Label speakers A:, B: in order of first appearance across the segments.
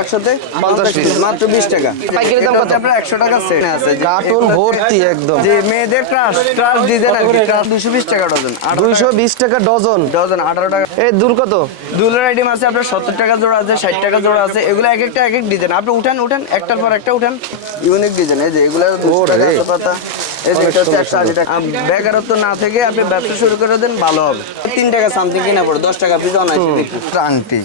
A: বাক্সতে?
B: 50 piece।
A: মাত্র বিশ টাকা।
B: পাইকারি দাম কত?
A: আপনার একশো টাকা সেট আছে।
B: কার্টুন ভর্তি একদম।
A: যে মেয়েদের ক্রাশ ক্রাশ ডিজাইন আর ক্রাশ দুশো বিশ টাকা ডজন
B: দুইশো বিশ টাকা ডজন
A: ডজন আঠারো টাকা।
B: এই দূর কত?
A: দুলের আইটেম আছে আপনার সত্তর টাকা জোড়া আছে ষাট টাকা জোড়া আছে এগুলো এক একটা এক এক ডিজাইন আপনি উঠান উঠান একটার পর একটা উঠান। ইউনিক ডিজাইন এই যে এগুলো দুশো টাকা পাতা। বেকারত্ব না থেকে আপনি ব্যবসা শুরু করে দেন ভালো হবে। তিন টাকা সামথিং কিনা পড়ে দশ টাকা বিক্রি। আংটি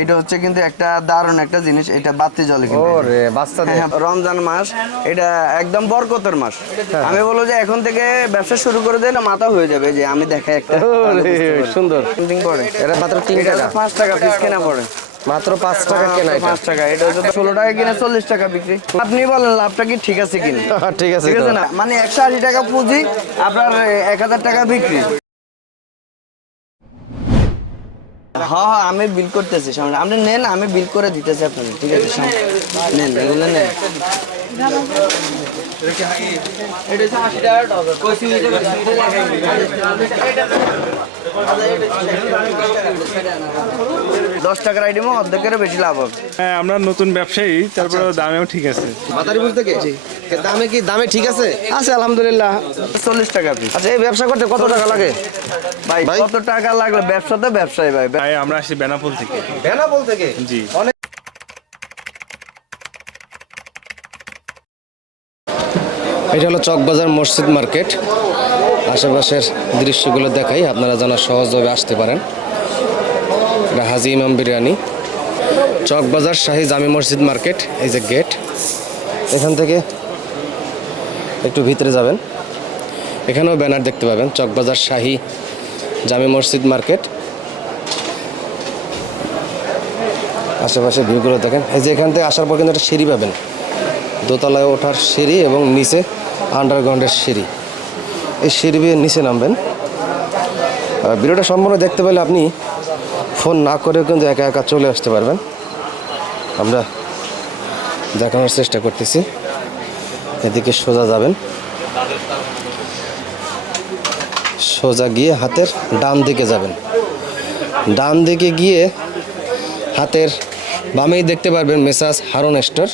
A: এটা হচ্ছে কিন্তু একটা দারুণ একটা জিনিস এটা বাতি জলে কিন্তু
B: ওরে বাচ্চাদের
A: হ্যাঁ, রমজান মাস এটা একদম বরকতের মাস।
B: হ্যাঁ।
A: আমি বলব যে এখন থেকে ব্যবসা শুরু করে দেন মাথা হয়ে যাবে যে আমি দেখাই একটা
B: সুন্দর।
A: পড়ে।
B: এটা মাত্র তিন টাকা।
A: পাঁচ টাকা পিস কেনা পড়ে।
B: মাত্র পাঁচ টাকা কেনা
A: পাঁচ টাকা। এটা হচ্ছে ষোলো টাকা কিনে চল্লিশ টাকা বিক্রি। আপনি বলেন লাভটা কি ঠিক আছে কিনা?
B: ঠিক আছে
A: ঠিক আছে না? মানে একশো আশি টাকা পুঁজি আপনার এক হাজার টাকা বিক্রি। হ্যাঁ হ্যাঁ আমি বিল করতেছি সামনে আপনি নেন আমি বিল করে দিতেছি আপনাকে ঠিক আছে? নেন এগুলো নেন। দশ টাকার আইটেমও অর্ধেকের বেশি লাভ হবে।
C: হ্যাঁ আমরা নতুন ব্যবসায়ী তারপরে দামেও ঠিক আছে।
B: মাদারীপুর থেকে? দামে কি দামে ঠিক আছে?
A: আছে আলহামদুলিল্লাহ। চল্লিশ টাকা পিস
B: আচ্ছা এই ব্যবসা করতে কত টাকা লাগে?
A: ভাই
B: ভাই?
A: কত টাকা লাগলে? ব্যবসাতে ব্যবসায়ী ভাই।
C: ভাই আমরা আসি বেনাপোল থেকে।
B: বেনাপোল থেকে?
C: জি।
B: এটা হলো চকবাজার মসজিদ মার্কেট। আশেপাশের দৃশ্যগুলো দেখাই আপনারা যেন সহজভাবে আসতে পারেন। এটা হাজি ইমাম বিরিয়ানি। চকবাজার শাহী জামি মসজিদ মার্কেট এই যে গেট। এখান থেকে একটু ভিতরে যাবেন। এখানেও ব্যানার দেখতে পাবেন, চকবাজার শাহী জামি মসজিদ মার্কেট। আশেপাশে ভিউগুলো দেখেন। এই যে এখান থেকে আসার পর কিন্তু একটা সিঁড়ি পাবেন। দোতলায় ওঠার সিঁড়ি এবং নিচে আন্ডারগ্রাউন্ডের সিঁড়ি। এই সিঁড়ি নিচে নামবেন। ভিডিওটা সম্পূর্ণ দেখতে পেলে আপনি ফোন না করেও কিন্তু একা একা চলে আসতে পারবেন। আমরা দেখানোর চেষ্টা করতেছি। এদিকে সোজা যাবেন। সোজা গিয়ে হাতের ডান দিকে যাবেন। ডান দিকে গিয়ে হাতের বামেই দেখতে পারবেন মেসাজ হারুন স্টোর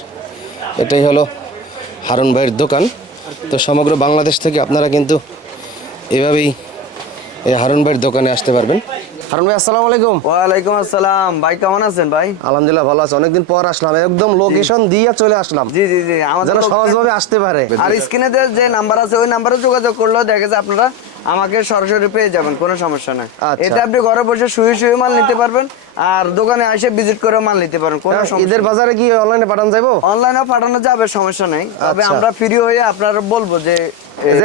B: এটাই হলো হারুন ভাইয়ের দোকান। তো সমগ্র বাংলাদেশ থেকে আপনারা কিন্তু এভাবেই এই হারুন ভাইয়ের দোকানে আসতে পারবেন। হারুন ভাই আসসালামু আলাইকুম।
A: ওয়ালাইকুম আসসালাম। ভাই কেমন আছেন ভাই?
B: আলহামদুলিল্লাহ ভালো আছে। অনেকদিন পর আসলাম। একদম লোকেশন দিয়ে চলে আসলাম।
A: জি জি জি। আমাদের
B: সহজভাবে আসতে পারে।
A: আর স্ক্রিনে যে নাম্বার আছে ওই নাম্বারে যোগাযোগ করলেও দেখে যে আপনারা আমাকে সরাসরি পেয়ে যাবেন কোনো সমস্যা নাই। এটা আপনি ঘরে বসে শুয়ে শুয়ে মাল নিতে পারবেন আর দোকানে এসে ভিজিট করে মাল নিতে পারবেন কোনো সমস্যা
B: ঈদের বাজারে কি অনলাইনে পাঠানো যাব
A: অনলাইনে পাঠানো যাবে সমস্যা নাই। তবে
B: আচ্ছা।
A: আমরা ফ্রি হয়ে আপনারা বলব যে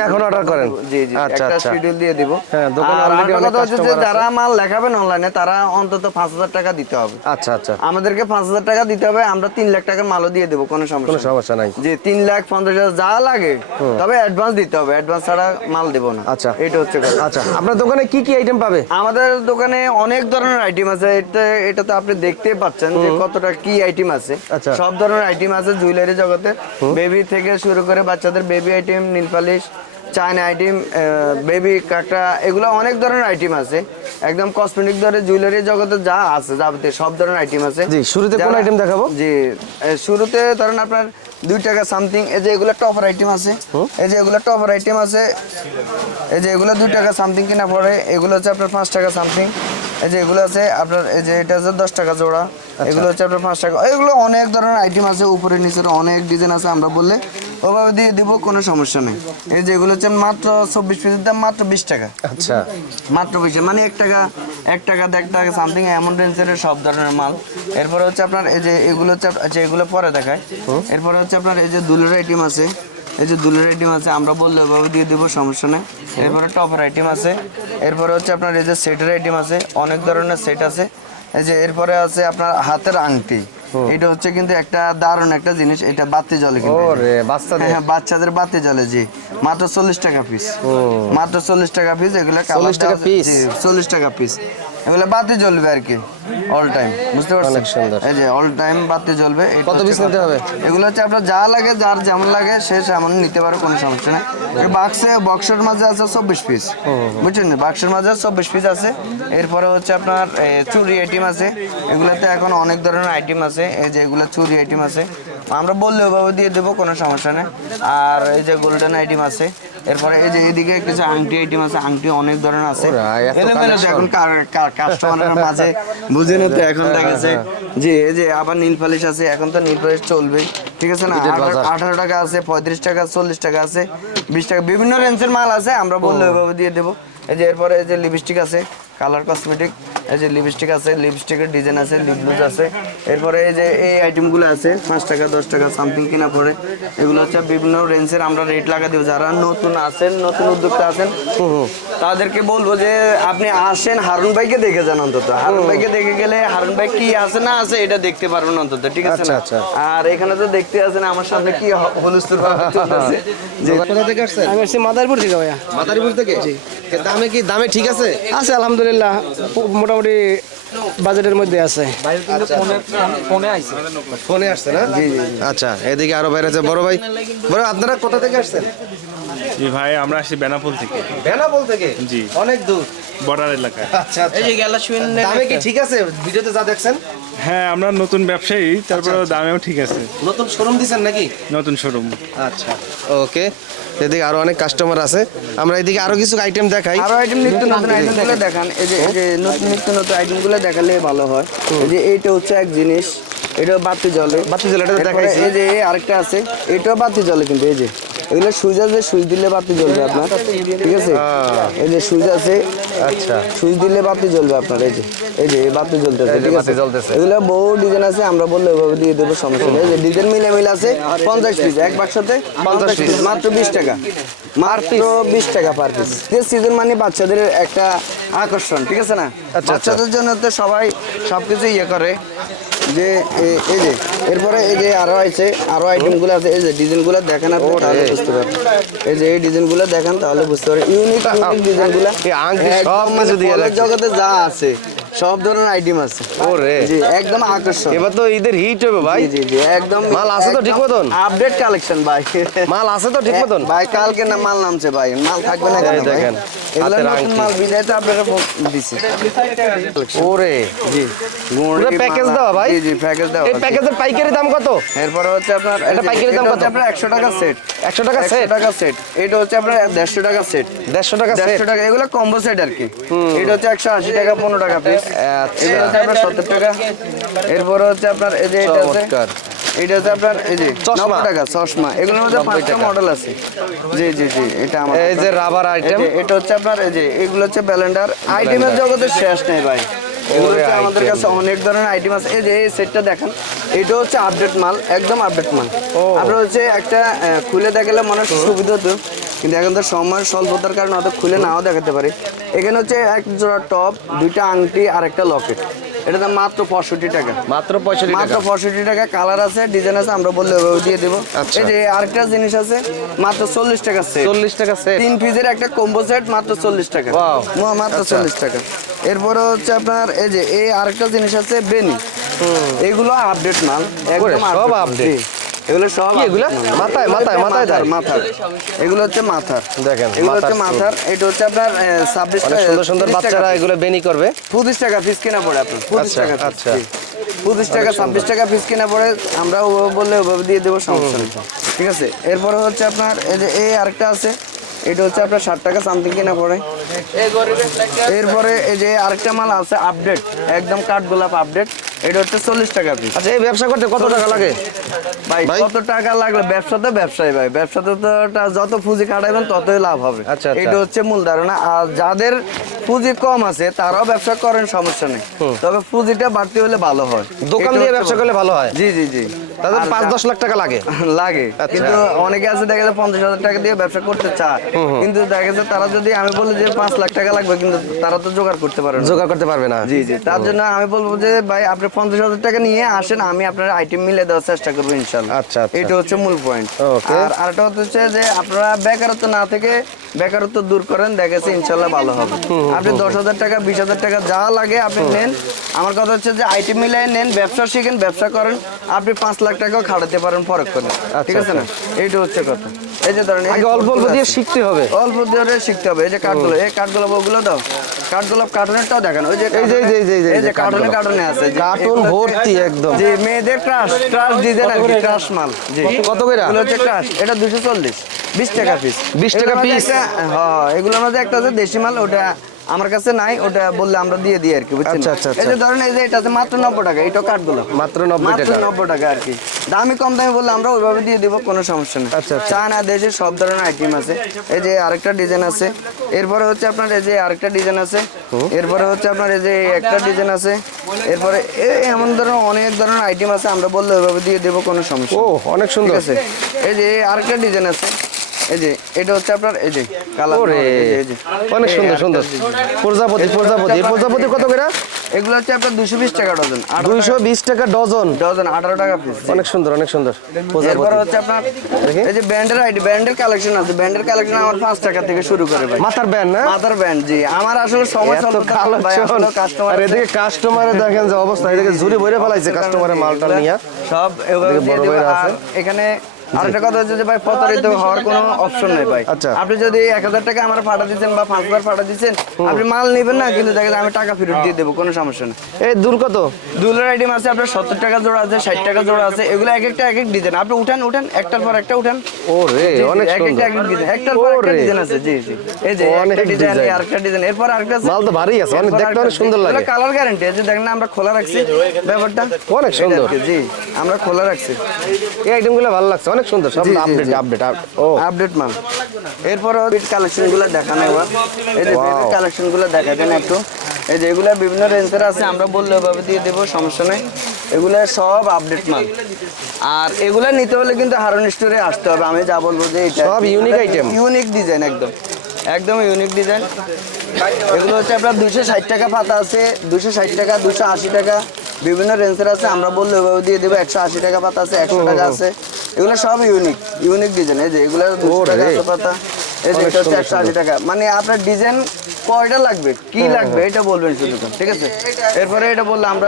B: এখন order করেন।
A: জি জি একটা। শিডিউল দিয়ে দিব
B: হ্যাঁ, দোকানে
A: আর
B: অনেক
A: কথা হচ্ছে যে
B: customer আছে।
A: যারা মাল লেখাবেন অনলাইনে তারা অন্তত পাঁচ হাজার টাকা দিতে হবে
B: আচ্ছা আচ্ছা
A: আমাদেরকে পাঁচ হাজার টাকা দিতে হবে আমরা তিন লাখ টাকার মালও দিয়ে দেবো কোনো
B: কোনো
A: সমস্যা নেই।
B: সমস্যা নাই
A: যে তিন লাখ পঞ্চাশ হাজার যা লাগে তবে অ্যাডভান্স দিতে হবে অ্যাডভান্স ছাড়া মাল দেবো না
B: আচ্ছা।
A: এটা হচ্ছে কথা।
B: আচ্ছা আপনার দোকানে কি কি আইটেম পাবে
A: আমাদের দোকানে অনেক ধরনের আইটেম আছে এটা এটা তো আপনি দেখতেই পাচ্ছেন যে কতটা কি আইটেম আছে
B: আচ্ছা।
A: সব ধরনের আইটেম আছে জুয়েলারি জগতে বেবি থেকে শুরু করে বাচ্চাদের baby item nail polish China item baby কাটা এগুলো অনেক ধরনের আইটেম আছে। একদম কসমেটিক ধরে জুয়েলারি জগতে যা আছে যাবতীয় সব ধরনের আইটেম আছে।
B: জি, শুরুতে কোন item দেখাবো?
A: জি শুরুতে ধরেন আপনার দুই টাকা সামথিং এই যে এগুলো টপার আইটেম আছে। এই যে এগুলো টপার আইটেম আছে এই যে এগুলো দুই টাকা সামথিং কিনা পড়ে এগুলো হচ্ছে আপনার পাঁচ টাকা সামথিং এই যে এগুলো আছে আপনার এই যে এটা হচ্ছে দশ টাকা জোড়া। এগুলো হচ্ছে আপনার পাঁচ টাকা। এগুলো অনেক ধরনের আইটেম আছে উপরে নিচের অনেক ডিজাইন আছে আমরা বললে ওভাবে দিয়ে দিব কোনো সমস্যা নেই। এই যেগুলো হচ্ছে মাত্র চব্বিশ পিসের দাম মাত্র বিশ টাকা।
B: আচ্ছা।
A: মাত্র পয়সা মানে এক টাকা এক টাকা দেড় টাকা সামথিং এমন রেঞ্জের সব ধরনের মাল। এরপরে হচ্ছে আপনার এই যে এগুলো হচ্ছে আচ্ছা এগুলো পরে দেখায় এরপরে হচ্ছে আপনার এই যে দুলের আইটেম আছে। এই যে দুলের আইটেম আছে আমরা বললে ওভাবে দিয়ে দেবো সমস্যা নেই। এরপরে টপের আইটেম আছে। এরপরে হচ্ছে আপনার এই যে সেটের আইটেম আছে অনেক ধরনের সেট আছে। এই যে এরপরে আছে আপনার হাতের আংটি। এটা হচ্ছে কিন্তু একটা দারুণ একটা জিনিস এটা বাতি জলে কিন্তু
B: ওরে বাচ্চাদের।
A: হ্যাঁ বাচ্চাদের বাতি জলে জি। মাত্র চল্লিশ টাকা পিস মাত্র চল্লিশ টাকা পিস এগুলো
B: 40 টাকা পিস
A: চল্লিশ টাকা পিস এগুলো বাতি জ্বলবে আর কি অল টাইম বুঝতে পারছেন? এই যে অল টাইম বাতি জ্বলবে
B: কত piece নিতে হবে?
A: এগুলো হচ্ছে আপনার যা লাগে যার যেমন লাগে সে তেমন নিতে পারে কোনো সমস্যা নেই। বাক্সে বক্সের মাঝে আছে চব্বিশ পিস বুঝছেন? বাক্সের মাঝে চব্বিশ পিস আছে। এরপরে হচ্ছে আপনার চুরি আইটেম আছে। এগুলোতে এখন অনেক ধরনের আইটেম আছে। এই যে এগুলো চুরি আইটেম আছে। আমরা বললে ওভাবে দিয়ে দেবো কোনো সমস্যা নেই। আর এই যে গোল্ডেন আইটেম আছে এরপরে এই যে এদিকে কিছু আংটি আইটেম আছে আংটি অনেক ধরনের আছে। এখন কাস্টমারের মাঝে বুঝেন তো এখন দেখাচ্ছে। জি এই যে আবার নীল পালিশ আছে এখন তো নীল পালিশ চলবে ঠিক আছে না। আঠারো টাকা আছে পঁয়ত্রিশ টাকা চল্লিশ টাকা আছে বিশ টাকা। বিভিন্ন রেঞ্জের মাল আছে আমরা বললে ওইভাবে দিয়ে দেবো। এই যে এরপরে এই যে লিপস্টিক আছে কালার কসমেটিক এই যে লিপস্টিক আছে লিপস্টিকের ডিজাইন আছে লিপ গ্লুজ আছে। এরপরে এই যে এই আইটেমগুলো আছে পাঁচ টাকা দশ টাকা সামথিং কিনা পড়ে এগুলো হচ্ছে বিভিন্ন রেঞ্জের আমরা রেট লাগা দেবো। যারা নতুন আছেন নতুন উদ্যোক্তা আছেন তাদেরকে বলব যে আপনি আসেন হারুন ভাইকে দেখে যান অন্তত। হারুন ভাইকে দেখে গেলে হারুন ভাই কি আছে না আছে এটা দেখতে পারবেন অন্তত ঠিক আছে
B: আচ্ছা,
A: না?
B: আচ্ছা।
A: আর এখানে তো দেখতে আছেন আমার সামনে কি হ- হুলস্থুল ভাবে চলতেছে। যে
B: কোথা থেকে আসছেন?
D: আমি আসছি মাদারপুর থেকে ভাইয়া।
B: মাদারীপুর থেকে? দামে কি দামে ঠিক আছে?
D: আছে আলহামদুলিল্লাহ। প- মোটামুটি বাজেটের মধ্যে আছে।
B: ফোনে আসছে না? জি। আচ্ছা এদিকে আরও বাইরে আছে। বড় ভাই বড় আপনারা কোথা থেকে আসছেন?
C: জি ভাই আমরা আসছি বেনাপোল থেকে।
B: বেনাপোল থেকে?
C: জি।
B: অনেক দূর।
C: বর্ডার এলাকায়।
B: আচ্ছা এই যে গেলা আচ্ছা দামে কি ঠিক আছে? ভিডিওতে যা দেখছেন।
C: হ্যাঁ আমরা নতুন ব্যবসায়ী তারপরে দামেও ঠিক আছে।
B: নতুন শোরুম দিছেন নাকি?
C: নতুন শোরুম
B: আচ্ছা ওকে। এদিকে আরও অনেক কাস্টমার আছে। আমরা এদিকে আরও কিছু আইটেম দেখাই।
A: আরও আইটেম নিত্য নতুন আইটেমগুলো দেখান। এই যে এই যে নতুন নিত্য নতুন আইটেমগুলো দেখালে ভালো হয়। এই যে এইটা হচ্ছে এক জিনিস। এটা বাতি জ্বলে
B: বাতি জ্বলে, এটা দেখাইছি।
A: এই যে আরেকটা আছে। এটাও বাতি জ্বলে কিন্তু এই যে। এগুলো সুইচ আছে সুইচ দিলে বাতি জ্বলবে আপনার। ঠিক আছে? এই যে সুইচ আছে
B: আচ্ছা।
A: সুইচ দিলে বাতি জ্বলবে আপনার এই যে এই যে বাতি জ্বলতেছে ঠিক আছে?
B: জ্বলতেছে।
A: এগুলো বহু ডিজাইন আছে আমরা বললে ওইভাবে দিয়ে দেবো সমস্যা নেই। এই যে ডিজাইন মিলে মিলে আছে পঞ্চাশ পিস এক বাক্সতে পঞ্চাশ পিস মাত্র বিশ টাকা। মাত্র বিশ টাকা পার পিস যে সিজন মানে বাচ্চাদের একটা আকর্ষণ ঠিক আছে না?
B: আচ্ছা।
A: বাচ্চাদের জন্য তো সবাই সবকিছু ইয়ে করে। যে এ- এই যে এরপরে এই যে আরও আছে আরও আইটেমগুলো আছে এই যে ডিজাইনগুলো দেখেন আপনি তাহলে বুঝতে পারবেন। এই যে এই ডিজাইনগুলো দেখেন তাহলে বুঝতে পারবেন। ইউনিক ইউনিক ডিজাইনগুলো
B: এই আংটি সব
A: একদম মানে। জগতে যা আছে। সব ধরনের আইটেম আছে।
B: ওরে।
A: জি একদম আকর্ষণ।
B: এবার তো ঈদের হিট হবে ভাই।
A: জি জি একদম।
B: মাল আছে তো ঠিক মতন?
A: আপডেট কালেকশন ভাই।
B: মাল আছে তো ঠিক মতন?
A: ভাই কালকে না মাল নামছে ভাই। মাল থাকবে না কেন
B: দেখেন,
A: এগুলো নতুন মাল বিদায় তো আপনারা দিছি।
B: ওরে।
A: জি।
B: পুরো package দেওয়া ভাই?
A: জি জি প্যাকেজ দাও
B: এই প্যাকেজের পাইকারি দাম কত?
A: এরপরে হচ্ছে আপনার
B: এটা পাইকারি দাম কত?
A: আপনার একশো টাকা সেট
B: একশো টাকা সেট 100
A: টাকা সেট এটা হচ্ছে আপনার দেড়শো টাকা সেট
B: দেড়শো টাকা সেট
A: দেড়শো টাকা এগুলো কম্বো সেট আর কি। এটা হচ্ছে একশো আশি টাকা পনেরো টাকা পিস
B: আচ্ছা।
A: সত্তর টাকা। এরপরে হচ্ছে আপনার এই যে এটা আছে এটা হচ্ছে আপনার এই যে নব্বই টাকা চশমা। এগুলোর মধ্যে পাঁচটা মডেল আছে। জি জি জি এটা আমার
B: এই যে রাবার আইটেম
A: এটা হচ্ছে আপনার এই যে এগুলো হচ্ছে ব্যালেন্ডার আইটেমের জগতে শেষ নেই ভাই। আমাদের কাছে অনেক ধরনের আইটেম আছে। এই যে এই সেটটা দেখেন এটা হচ্ছে আপডেট মাল একদম আপডেট মাল। আপনার হচ্ছে একটা খুলে দেখালে মনে সুবিধা হতো কিন্তু এখন তো সময় স্বল্পতার কারণে অত খুলে নাও দেখাতে পারি। এখানে হচ্ছে এক জোড়া টপ দুইটা আংটি আর একটা লকেট এটা দাম মাত্র পঁয়ষট্টি টাকা।
B: মাত্র পঁয়ষট্টি
A: মাত্র পঁয়ষট্টি টাকা কালার আছে ডিজাইন আছে আমরা বললে ওইভাবে দিয়ে দেবো।
B: আচ্ছা।
A: এই যে আরেকটা জিনিস আছে মাত্র চল্লিশ টাকা সেট
B: চল্লিশ টাকা সেট
A: তিন পিসের একটা কম্বো সেট মাত্র চল্লিশ টাকা। মাত্র
B: আচ্ছা।
A: চল্লিশ টাকা। এরপরে হচ্ছে আপনার এই যে এই আরেকটা জিনিস আছে বেনি। এগুলো আপডেট মাল একদম। জি, এগুলো সব
B: কি এগুলা? মাথায়, মাথায়, মাথায় দেয়?
A: মাথার। এগুলো হচ্ছে মাথার।
B: দেখেন,
A: এগুলো হচ্ছে
B: মাথার
A: এটা হচ্ছে আপনার ছাব্বিশ
B: অনেক সুন্দর সুন্দর বাচ্চারা এগুলো বেনি করবে।
A: পঁচিশ টাকা পিস কেনা পড়ে আপনার? পঁচিশ
B: আচ্ছা,
A: টাকা
B: আচ্ছা।
A: পঁচিশ টাকা ছাব্বিশ টাকা পিস কেনা পড়ে আমরা ওভাবে বললে ওভাবে দিয়ে দেবো সমস্যা নেই। ঠিক আছে? এরপরে হচ্ছে আপনার এই যে এই আরেকটা আছে এটা হচ্ছে আপনার ষাট টাকা সামথিং কেনা পড়ে। এরপরে এই যে আরেকটা মাল আছে আপডেট একদম কাঠ গোলাপ আপডেট এটা হচ্ছে চল্লিশ টাকা পিস
B: আচ্ছা এই ব্যবসা করতে কত টাকা লাগে?
A: ভাই? কত টাকা লাগলে? ব্যবসাতে ব্যবসায় ভাই। ব্যবসাতে তো যত পুঁজি খাটাইবেন ততই লাভ হবে।
B: আচ্ছা, আচ্ছা।
A: এটা হচ্ছে মূল ধারণা। আর যাদের পুঁজি কম আছে তারাও ব্যবসা করেন সমস্যা নেই। তবে পুঁজিটা বাড়তি হলে ভালো হয়।
B: দোকান দিয়ে ব্যবসা করলে ভালো হয়?
A: জি জি জি।
B: তাদের পাঁচ দশ লাখ টাকা লাগে।
A: লাগে।
B: আচ্ছা।
A: কিন্তু অনেকে আছে দেখা যায় পঞ্চাশ হাজার টাকা দিয়ে ব্যবসা করতে চায়। কিন্তু দেখা যাচ্ছে তারা যদি আমি বলি যে পাঁচ লাখ টাকা লাগবে কিন্তু তারা তো জোগাড় করতে পারে না।
B: জোগাড় করতে পারবে না।
A: জি জি তার জন্য আমি বলব যে ভাই আপনি পঞ্চাশ হাজার টাকা নিয়ে আসেন আমি আপনার আইটেম মিলে দেওয়ার চেষ্টা করব ইনশাল্লাহ।
B: আচ্ছা, আচ্ছা।
A: এটা হচ্ছে মূল পয়েন্ট আর আরেকটা হচ্ছে যে আপনারা বেকারত্ব না থেকে বেকারত্ব দূর করেন দেখেছে ইনশাল্লাহ ভালো হবে। আপনি দশ হাজার টাকা বিশ হাজার টাকা যা লাগে আপনি নেন। আমার কথা হচ্ছে যে আইটেম মিলে নেন ব্যবসা শিখেন ব্যবসা করেন। আপনি পাঁচ লাখ টাকাও খাটাতে পারেন পরক করে। ঠিক আছে না? এইটা হচ্ছে কথা। এই যে ধরেন
B: আগে অল্প অল্প দিয়ে শিখতে হবে।
A: অল্প ধরে শিখতে হবে। এই যে কাঠগুলো এই কাঠগুলো ওগুলো দাও। কাঠগুলো কার্টুনেরটাও দেখেন। ওই যে
B: এই যে, এই যে, এই যে,
A: কার্টুনে কার্টুনে আছে।
B: কার্টুন ভর্তি একদম।
A: জি মেয়েদের ক্রাশ ক্রাশ ডিজাইন আর ক্রাশ মাল। জি।
B: কত কইরা?
A: এগুলো হচ্ছে ক্রাশ এটা 240 20 টাকা পিস
B: 20 টাকা piece?
A: হ্যাঁ এগুলোর মধ্যে একটা আছে দেশি মাল ওটা আমার কাছে নাই ওটা বললে আমরা দিয়ে দিই আর কি বুঝছেন?
B: আচ্ছা, আচ্ছা,
A: এই যে ধরেন এই যে এটা আছে মাত্র 90 টাকা এটা কাঠগুলো
B: মাত্র 90
A: মাত্র
B: টাকা।
A: 90 টাকা আর কি। দামি কম দামি বললে আমরা ওইভাবে দিয়ে দিব কোনো সমস্যা নেই।
B: আচ্ছা, আচ্ছা।
A: চায়না দেশের সব ধরনের আইটেম আছে। এই যে আরেকটা ডিজাইন আছে। এরপরে হচ্ছে আপনার এই যে আরেকটা ডিজাইন আছে। এরপরে হচ্ছে আপনার এই যে একটা ডিজাইন আছে। এরপরে এমন ধরনের অনেক ধরনের আইটেম আছে আমরা বললে ওইভাবে দিয়ে দেবো কোনো সমস্যা
B: ও অনেক সুন্দর।
A: আছে? এই যে আরেকটা ডিজাইন আছে। এই যে এটা হচ্ছে আপনার এই যে কালার
B: ওরে অনেক সুন্দর সুন্দর। প্রজাপতি প্রজাপতি প্রজাপতি কত করে?
A: এগুলো হচ্ছে আপনার দুশো বিশ টাকা ডজন
B: দুইশো বিশ টাকা ডজন।
A: ডজন আঠারো টাকা পিস
B: অনেক সুন্দর অনেক সুন্দর। প্রজাপতি।
A: হচ্ছে আপনার এই যে ব্যান্ডের আইডি ব্যান্ডের কালেকশন আছে ব্যান্ডের কালেকশন আমার টাকা থেকে শুরু করে ভাই।
B: মাথার ব্যান্ড না?
A: ব্যান্ড জি। আমার আসলে সময় স্বল্পতা ভাই আসলে কাস্টমার
B: এদিকে কাস্টমারে দেখেন যে অবস্থা এদিকে ঝুড়ি ভরে ফেলাইছে কাস্টমারের মালটা নিয়ে।
A: সব। এখানে আরেকটা কথা হচ্ছে যে ভাই প্রতারিত হওয়ার কোনো অপশন নেই। ভাই।
B: আচ্ছা।
A: আপনি যদি এক হাজার টাকা আমার ফাটা দিচ্ছেন বা পাঁচবার ফাটা দিচ্ছেন আপনি মাল নেবেন না কিন্তু দেখেন আমি টাকা ফেরত দিয়ে দেবো কোনো সমস্যা নেই।
B: এই দুল কত?
A: দুলের আইটেম আছে আপনার সত্তর টাকা জোড়া আছে ষাট টাকা জোড়া আছে এগুলো এক একটা এক এক ডিজাইন আপনি উঠান উঠান একটার পর একটা উঠান।
B: ও রে অনেক
A: এক একটা এক এক ডিজাইন একটার পর একটা ডিজাইন আছে জি জি। এই যে
B: অনেক
A: একটা ডিজাইন। আরেকটা ডিজাইন এরপর আরেকটা আছে।
B: মাল তো ভারী আছে, অনেক দেখতে অনেক সুন্দর লাগে।
A: কালার গ্যারান্টি আছে দেখেন না আমরা খোলা রাখছি ব্যাপারটা।
B: অনেক সুন্দর।
A: জি আমরা খোলা রাখছি।
B: এই আইটেমগুলো ভালো লাগছে অনেক সুন্দর সব আপডেট আপডেট ও।
A: আপডেট মাল। এরপরে বিট কালেকশন দেখানো এবার। এই যে
B: Wow.
A: কালেকশনগুলো দেখা দেন একটু। এই যে এগুলা বিভিন্ন রেঞ্জের আছে আমরা বললে ওভাবে দিয়ে দেবো সমস্যা নেই। এগুলা সব আপডেট মাল। আর এগুলা নিতে হলে কিন্তু হারন স্টোরে আসতে হবে। আমি যা বলব যে এটা
B: সব unique item।
A: ইউনিক ডিজাইন একদম। একদম ইউনিক ডিজাইন এগুলো হচ্ছে আপনার দুশো ষাট টাকা পাতা আছে দুশো ষাট টাকা দুশো আশি টাকা। বিভিন্ন রেঞ্জের আছে আমরা বললে ওভাবে দিয়ে দেবো একশো আশি টাকা পাতা আছে একশো টাকা আছে। এগুলো সব ইউনিক ইউনিক ডিজাইন এই যে এগুলো দুশো টাকা
B: ওরে।
A: আছে পাতা এই যে এটা হচ্ছে একশো আশি টাকা। মানে আপনার ডিজাইন কয়টা লাগবে? কি লাগবে? এটা বলবেন শুধু ঠিক আছে? এরপরে এটা বললে আমরা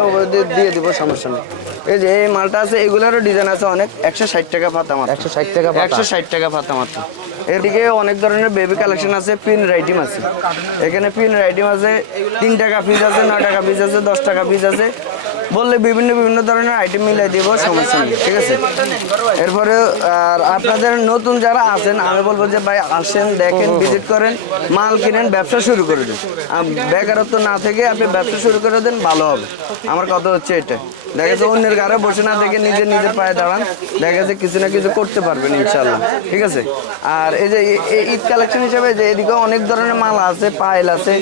A: দিয়ে- দিব সমস্যা নেই। এই যে এই মালটা আছে এগুলোরও ডিজাইন আছে অনেক একশো ষাট টাকা পাতা মাত্র।
B: একশো ষাট টাকা।
A: একশো ষাট টাকা পাতা মাত্র। এদিকে অনেক ধরনের বেবি কালেকশন আছে পিন রাইটিং আছে। এখানে পিন রাইটিং আছে তিন টাকা পিস আছে নয় টাকা পিস আছে দশ টাকা পিস আছে। বললে বিভিন্ন বিভিন্ন ধরনের আইটেম মিলাই দিব, সমস্যা নেই, ঠিক আছে? এরপরে, আর আপনাদের নতুন যারা আছেন, আমি বলব যে ভাই, আসেন, দেখেন ভিজিট করেন, মাল কিনেন, ব্যবসা শুরু করে দিন। বেকারত্ব না থেকে আপনি ব্যবসা শুরু করে দেন, ভালো হবে। আমার কথা হচ্ছে এটা। দেখা যাচ্ছে অন্যের ঘরে বসে না দেখে নিজে নিজের পায়ে দাঁড়ান দেখা যাচ্ছে কিছু না কিছু করতে পারবেন ইনশাল্লাহ ঠিক আছে? আর এই যে ঈদ কালেকশন হিসেবে যে এদিকে অনেক ধরনের মাল আছে পায়েল আছে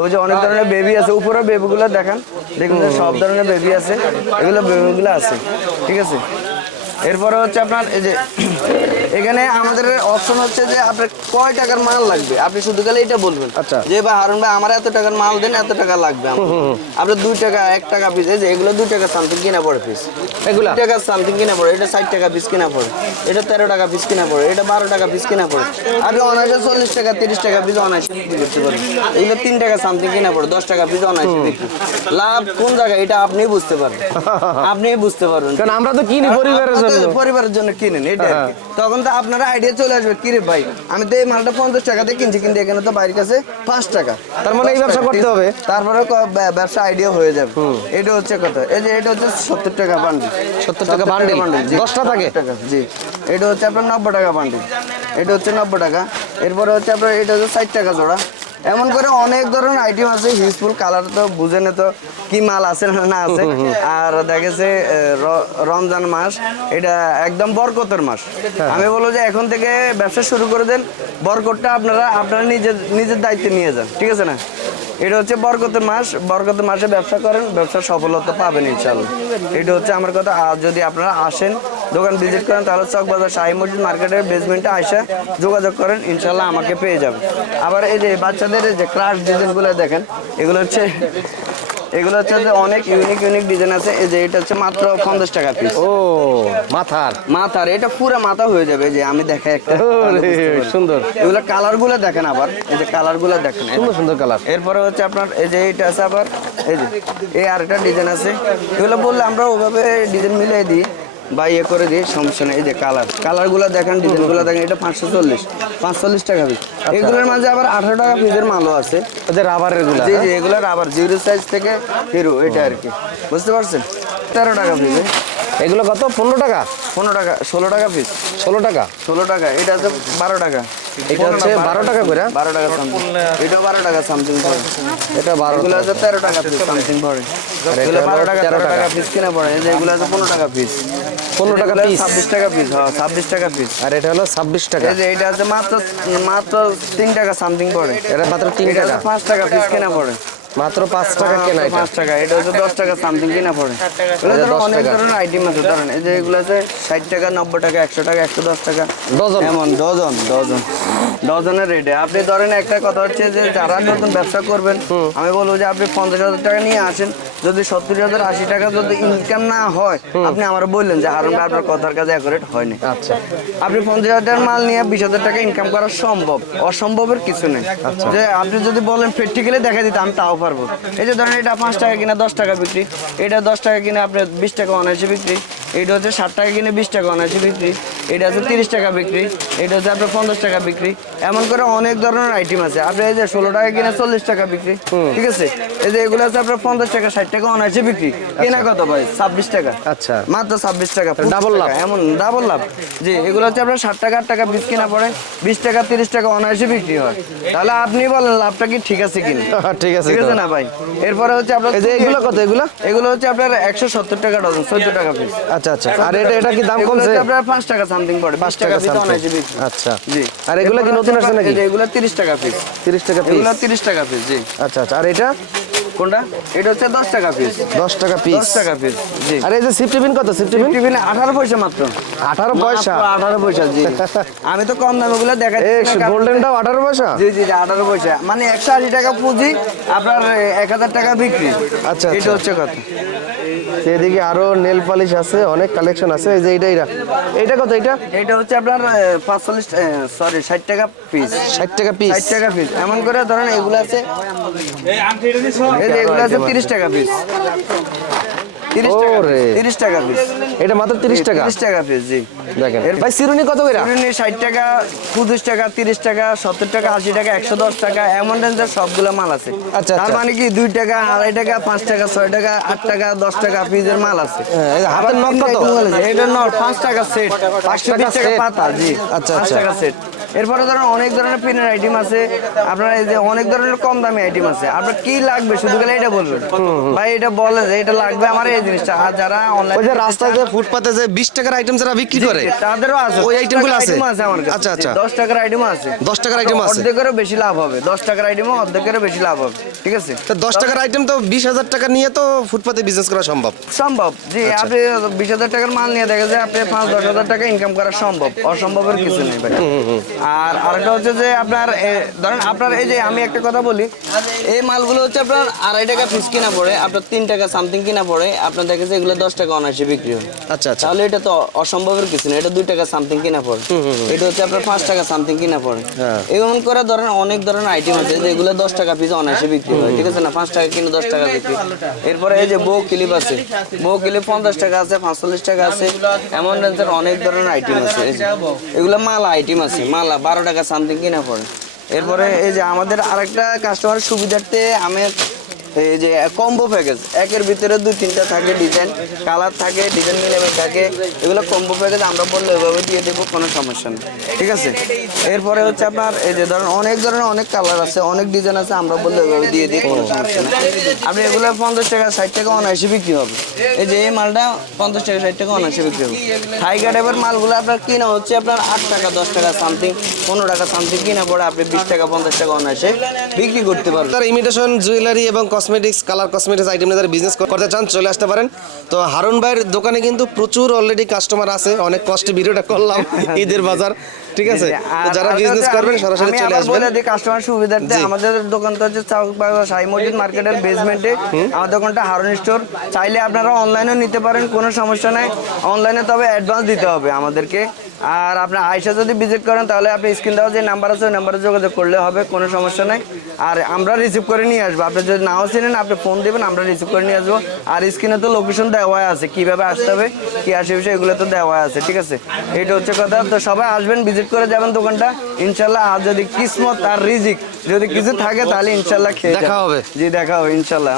A: ওই যে অনেক ধরনের বেবি আছে উপরে বেবিগুলো দেখান দেখুন সব ধরনের বেবি আছে এগুলো বেবিগুলো আছে ঠিক আছে? এরপরে হচ্ছে আপনার এই যে এখানে আমাদের অপশন হচ্ছে যে আপনার কয় টাকার মাল লাগবে? আপনি শুধু গেলে এটা বলবেন।
B: আচ্ছা।
A: যে ভাই হারুন ভাই আমার এত টাকার মাল দেন এত টাকা লাগবে। আপনার দুই টাকা এক টাকা পিস এই যে এগুলো দুই টাকা সামথিং কিনা পড়ে পিস
B: এগুলা?
A: টাকা সামথিং কিনা পড়ে এটা ষাট টাকা পিস কিনা পড়ে এটা তেরো টাকা পিস কিনা পড়ে এটা বারো টাকা পিস কিনা পড়ে। আপনি অনায়াসে চল্লিশ টাকা তিরিশ টাকা পিস অনায়াসে বিক্রি করতে পারেন। এগুলো তিন টাকা সামথিং কিনা পড়ে দশ টাকা পিস অনায়াসে বিক্রি। লাভ কোন জায়গায়? এটা আপনি বুঝতে পারবেন। আপনি বুঝতে পারবেন।
B: কারণ আমরা তো কিনি পরিবারের জন্য।
A: পরিবারের জন্য কিনেন এটা আর কি। তখন তো আপনারা আইডিয়া চলে আসবে কিরে ভাই? আমি তো এই মালটা পঞ্চাশ টাকা দিয়ে কিনছি কিন্তু এখানে তো বাইরের কাছে পাঁচ টাকা।
B: তার মানে এই ব্যবসা করতে হবে?
A: তারপরে ব্যবসা আইডিয়া হয়ে যাবে। এটা হচ্ছে কথা। এই যে এটা হচ্ছে সত্তর টাকা বান্ডিল
B: 70 টাকা
A: বান্ডিল।
B: দশটা থাকে?
A: টাকা জি। এটা হচ্ছে আপনার নব্বই টাকা বান্ডিল এটা হচ্ছে নব্বই টাকা। এরপরে হচ্ছে আপনার এটা হচ্ছে ষাট টাকা জোড়া। এমন করে অনেক ধরনের আইটেম আছে হিউজফুল কালার তো বুঝে তো কি মাল আছে না না আছে। আর দেখেছে রমজান মাস এটা একদম বরকতের মাস। আমি বলব যে এখন থেকে ব্যবসা শুরু করে দেন বরকতটা আপনারা আপনারা নিজের নিজের দায়িত্বে নিয়ে যান ঠিক আছে না? এটা হচ্ছে বরগত মাস। বরগত মাসে ব্যবসা করেন ব্যবসা সফলতা পাবেন ইনশাল্লাহ। এটা হচ্ছে আমার কথা, আর যদি আপনারা আসেন, দোকান ভিজিট করেন, তাহলে চকবাজার শাহী মসজিদ মার্কেটের বেসমেন্টে আসে যোগাযোগ করেন, ইনশাল্লাহ আমাকে পেয়ে যাবেন। আবার এই যে বাচ্চাদের যে ক্রাশ ডিজাইনগুলো দেখেন, এগুলো হচ্ছে এগুলো হচ্ছে যে অনেক ইউনিক ইউনিক ডিজাইন আছে। এই যে এটা হচ্ছে মাত্র পঞ্চাশ টাকা পিস
B: ও মাথার।
A: মাথার এটা পুরো মাথা হয়ে যাবে যে আমি দেখাই একটা
B: সুন্দর।
A: এগুলো কালারগুলো দেখেন আবার এই যে কালারগুলো দেখেন।
B: সুন্দর সুন্দর কালার
A: এরপরে হচ্ছে আপনার এই যে এটা আছে আবার এই যে এই আরেকটা ডিজাইন আছে। এগুলো বললে আমরা ওভাবে ডিজাইন মিলিয়ে দিই। বা ইয়ে করে দিই সমস্যা নেই। এই যে কালার কালারগুলো দেখেন ডিজাইনগুলো দেখেন এটা পাঁচশো চল্লিশ। পাঁচচল্লিশ টাকা পিস এগুলোর মাঝে আবার আঠারো টাকা পিসের মালও আছে।
B: ওদের রাবারেরগুলা
A: জি জি এগুলোর আবার জিরো সাইজ থেকে হিরো এটা আর কি। বুঝতে পারছেন? তেরো টাকা পিস
B: এগুলো কত? পনেরো টাকা?
A: পনেরো টাকা ষোলো টাকা পিস
B: ষোলো টাকা?
A: ষোলো টাকা এটা আছে বারো টাকা।
B: এটা হচ্ছে বারো টাকা করে?
A: বারো টাকা সামথিং এটা বারো টাকা সামথিং পড়ে।
B: এটা বারো
A: এগুলো আছে তেরো টাকা পিস সামথিং পড়ে। এগুলো বারো টাকা তেরো টাকা পিস কিনা পড়ে। এগুলো আছে পনেরো টাকা পিস
B: পনেরো টাকা পিস
A: ছাব্বিশ টাকা পিস হ্যাঁ ছাব্বিশ টাকা পিস
B: আর এটা হলো ছাব্বিশ টাকা।
A: যে এটা আছে মাত্র মাত্র তিন টাকা সামথিং পড়ে।
B: এটা মাত্র তিন টাকা।
A: পাঁচ টাকা পিস কিনা পড়ে।
B: মাত্র পাঁচ টাকা কেনা এটা।
A: পাঁচ টাকা এটা হচ্ছে দশ টাকা সামথিং কিনা পড়ে। এগুলো ধরো অনেক ধরনের আইটেম আছে ধরেন এই যে এগুলো আছে ষাট টাকা নব্বই টাকা একশো টাকা একশো দশ টাকা।
B: ডজন।
A: এমন ডজন ডজন। ডজনের রেটে আপনি ধরেন একটা কথা হচ্ছে যে যারা নতুন ব্যবসা করবেন আমি বলব যে আপনি পঞ্চাশ হাজার টাকা নিয়ে আসেন যদি সত্তর হাজার আশি টাকা যদি ইনকাম না হয় আপনি আমার বললেন যে হারুন ভাই আপনার কথার কাজে অ্যাকুরেট হয়নি।
B: আচ্ছা।
A: আপনি পঞ্চাশ হাজার মাল নিয়ে বিশ হাজার টাকা ইনকাম করা সম্ভব অসম্ভবের কিছু নেই। যে আপনি যদি বলেন প্র্যাকটিক্যালি দেখা দিতে আমি তাও পারব। এই যে ধরেন এটা পাঁচ টাকা কিনা দশ টাকা বিক্রি এটা দশ টাকা কিনা আপনার বিশ টাকা অনায়াসে বিক্রি এটা হচ্ছে ষাট টাকা কিনে বিশ টাকা অনায়াসে বিক্রি। এটা হচ্ছে তিরিশ টাকা বিক্রি। এটা হচ্ছে আপনার পঞ্চাশ টাকা বিক্রি। এমন করে অনেক ধরনের আইটেম আছে। আপনি এই যে ষোলো টাকা কিনে চল্লিশ টাকা বিক্রি ঠিক আছে? এই যে এগুলো আছে আপনার পঞ্চাশ টাকা ষাট টাকা অনায়াসে বিক্রি। কেনা কত ভাই? ছাব্বিশ টাকা।
B: আচ্ছা।
A: মাত্র ছাব্বিশ টাকা 25
B: লাভ।
A: এমন ডাবল লাভ। যে এগুলো হচ্ছে আপনার ষাট টাকা আট টাকা বিশ কিনা পড়ে। বিশ টাকা তিরিশ টাকা অনায়াসে বিক্রি হয়। তাহলে আপনি বলেন লাভটা কি ঠিক আছে কিনা?
B: ঠিক আছে
A: ঠিক আছে না ভাই? এরপরে হচ্ছে আপনার
B: এই যে এগুলো কত এগুলো?
A: এগুলো হচ্ছে আপনার একশো সত্তর টাকা ডজন চোদ্দ টাকা পিস।
B: আচ্ছা আচ্ছা। আর এটা এটা কি দাম কমছে?
A: আপনার পাঁচ টাকা সামথিং পড়ে। পাঁচ টাকা পিস
B: something।
A: অনায়াসে
B: আচ্ছা।
A: জি।
B: আর এগুলো কি নতুন আসছে নাকি?
A: এগুলা তিরিশ টাকা পিস
B: তিরিশ টাকা পিস
A: এগুলা তিরিশ টাকা পিস জি।
B: আচ্ছা আচ্ছা। আর এটা?
A: কোনটা? এটা হচ্ছে দশ টাকা পিস
B: দশ টাকা পিস
A: দশ টাকা পিস জি।
B: আর এই যে সিফ টিফিন কত? সিফ টিফিন?
A: টিফিন আঠারো পয়সা মাত্র।
B: আঠারো পয়সা?
A: আঠারো পয়সা জি। আমি তো কম দামে গুলো দেখা
B: এই গোল্ডেনটাও আঠারো পয়সা?
A: জি জি জি, আঠারো পয়সা। মানে একশো আশি টাকা পুঁজি আপনার এক হাজার টাকা বিক্রি।
B: আচ্ছা,
A: এটা
B: আচ্ছা।
A: হচ্ছে কথা।
B: এদিকে আরও নেল পালিশ আছে অনেক কালেকশন আছে। এই যে এইটা এইটা। এইটা কত এইটা?
A: এটা হচ্ছে আপনার পাঁচচল্লিশ সরি ষাট টাকা পিস
B: ষাট টাকা পিস
A: ষাট টাকা পিস এমন করে ধরেন এগুলো আছে। এই যে এগুলো আছে তিরিশ টাকা পিস তিরিশ টাকা
B: ওরে।
A: তিরিশ টাকা পিস
B: এটা মাত্র তিরিশ টাকা?
A: তিরিশ টাকা পিস জি।
B: দেখেন।
A: এর-
B: ভাই সিরুনি কত করে?
A: চিরুনি ষাট টাকা পঁচিশ টাকা তিরিশ টাকা সত্তর টাকা আশি টাকা একশো দশ টাকা এমন রেঞ্জের সবগুলো মাল আছে।
B: আচ্ছা,
A: তার
B: আচ্ছা।
A: মানে কি দুই টাকা আড়াই টাকা পাঁচ টাকা ছয় টাকা আট টাকা দশ টাকা পিসের মাল আছে।
B: হ্যাঁ, এই হাতের নখ কত?
A: এটা নট পাঁচ টাকা সেট পাঁচশো বিশ টাকা পাতা জি।
B: আচ্ছা, আচ্ছা।
A: টাকা সেট এরপরে ধরেন অনেক ধরনের পেনের আইটেম আছে। আপনার এই যে অনেক ধরনের কম দামি আইটেম আছে। আপনার কি লাগবে? শুধু গেলে এটা বলবেন। ভাই এটা বলে যে এটা লাগবে আমার এই জিনিসটা। আর যারা অনলাইন
B: ওই যে রাস্তায় যে ফুটপাতে যে বিশ টাকার আইটেম যারা বিক্রি করে
A: তাদেরও আছে।
B: ওই item গুলো আছে?
A: আছে আমার কাছে।
B: আচ্ছা, আচ্ছা।
A: দশ টাকার আইটেম আছে।
B: 10 টাকার আইটেম আছে?
A: অর্ধেকেরও বেশি লাভ হবে। দশ টাকার আইটেমও অর্ধেকেরও বেশি লাভ হবে। ঠিক আছে?
B: তো দশ টাকার আইটেম তো বিশ হাজার টাকা নিয়ে তো ফুটপাতে বিজনেস করা সম্ভব।
A: সম্ভব। জি
B: আচ্ছা।
A: আপনি বিশ হাজার টাকার মাল নিয়ে দেখে যে আপনি পাঁচ দশ হাজার টাকা ইনকাম করা সম্ভব। অসম্ভবের কিছু নেই ভাই। আর আরেকটা হচ্ছে যে আপনার ধরেন আপনার এই যে আমি একটা কথা বলি এই মালগুলো হচ্ছে আপনার আড়াই টাকা পিস কিনা পড়ে আপনার তিন টাকা সামথিং কিনা পড়ে আপনার দেখে যে এগুলো দশ টাকা অনায়াসে বিক্রি হয়।
B: আচ্ছা আচ্ছা।
A: তাহলে এটা তো অসম্ভবের কিছু না এটা দুই টাকা সামথিং কিনা পড়ে। এটা হচ্ছে আপনার পাঁচ টাকা সামথিং কিনা পড়ে।
B: হ্যাঁ।
A: এমন করে ধরেন অনেক ধরনের আইটেম আছে যেগুলো দশ টাকা পিস অনায়াসে বিক্রি হয় ঠিক আছে না? পাঁচ টাকা কিনে দশ টাকা বিক্রি। এরপরে এই যে বউ ক্লিপ আছে বউ ক্লিপ পঞ্চাশ টাকা আছে পাঁচচল্লিশ টাকা আছে এমন অনেক ধরনের আইটেম আছে যে। এগুলো মালা আইটেম আছে মালা বারো টাকা সামথিং কিনা পড়ে। এরপরে এই যে আমাদের আরেকটা কাস্টমার সুবিধার্থে আমি এই যে কম্বো প্যাকেজ একের ভিতরে দুই, তিনটা থাকে ডিজাইন কালার থাকে ডিজাইন মিলেমে থাকে, এগুলো কম্বো প্যাকেজ আমরা বললে এভাবে দিয়ে দেবো, কোনো সমস্যা নেই। ঠিক আছে? এরপরে হচ্ছে আপনার এই যে ধরেন অনেক ধরনের অনেক কালার আছে, অনেক ডিজাইন আছে, আমরা বললে এভাবে দিয়ে দিই। কোনো সমস্যা নেই আপনি এগুলো পঞ্চাশ টাকা, ষাট টাকা অনায়াসে বিক্রি হবে। এই যে এই মালটা পঞ্চাশ টাকা, ষাট টাকা অনায়াসে বিক্রি হবে। হাইগা টাইপের মালগুলো আপনার কিনা হচ্ছে আপনার আট টাকা, দশ টাকা সামথিং পনেরো টাকা সামথিং কিনা পড়ে আপনি বিশ টাকা, পঞ্চাশ টাকা অনায়াসে বিক্রি করতে পারবেন।
B: তারা ইমিটেশন জুয়েলারি এবং কসমেটিক্স কালার কসমেটিক্স আইটেম নিয়ে যারা বিজনেস করতে চান চলে আসতে পারেন। তো হারুন ভাইয়ের দোকানে কিন্তু প্রচুর অলরেডি কাস্টমার আছে অনেক কষ্টে ভিডিওটা করলাম ঈদের বাজার ঠিক আছে? যারা বিজনেস করবেন সরাসরি চলে আসবেন।
A: বলে দিই কাস্টমার সুবিধার্থে। আমাদের দোকানটা হচ্ছে চাউক বাজার সাই মসজিদ মার্কেটের বেসমেন্টে আমার দোকানটা হারুন স্টোর চাইলে আপনারা অনলাইনেও নিতে পারেন কোনো সমস্যা নাই। অনলাইনে তবে অ্যাডভান্স দিতে হবে আমাদেরকে। আর আপনার আয়সা যদি ভিজিট করেন তাহলে আপনি স্ক্রিন দেওয়া যে নাম্বার আছে ওই নাম্বারে যোগাযোগ করলে হবে কোনো সমস্যা নাই। আর আমরা রিসিভ করে নিয়ে আসব। আপনি যদি নাও চিনেন আপনি ফোন দেবেন আমরা রিসিভ করে নিয়ে আসব। আর স্ক্রিনে তো লোকেশন দেওয়া আছে কীভাবে আসতে হবে কি আসে বিষয় এগুলো তো দেওয়া আছে ঠিক আছে? এটা হচ্ছে কথা। তো সবাই আসবেন ভিজিট করে যাবেন দোকানটা। ইনশাল্লাহ আর যদি কিসমত আর রিজিক যদি কিছু থাকে তাহলে ইনশাল্লাহ খেয়ে
B: দেখা হবে।
A: জি দেখা হবে ইনশাল্লাহ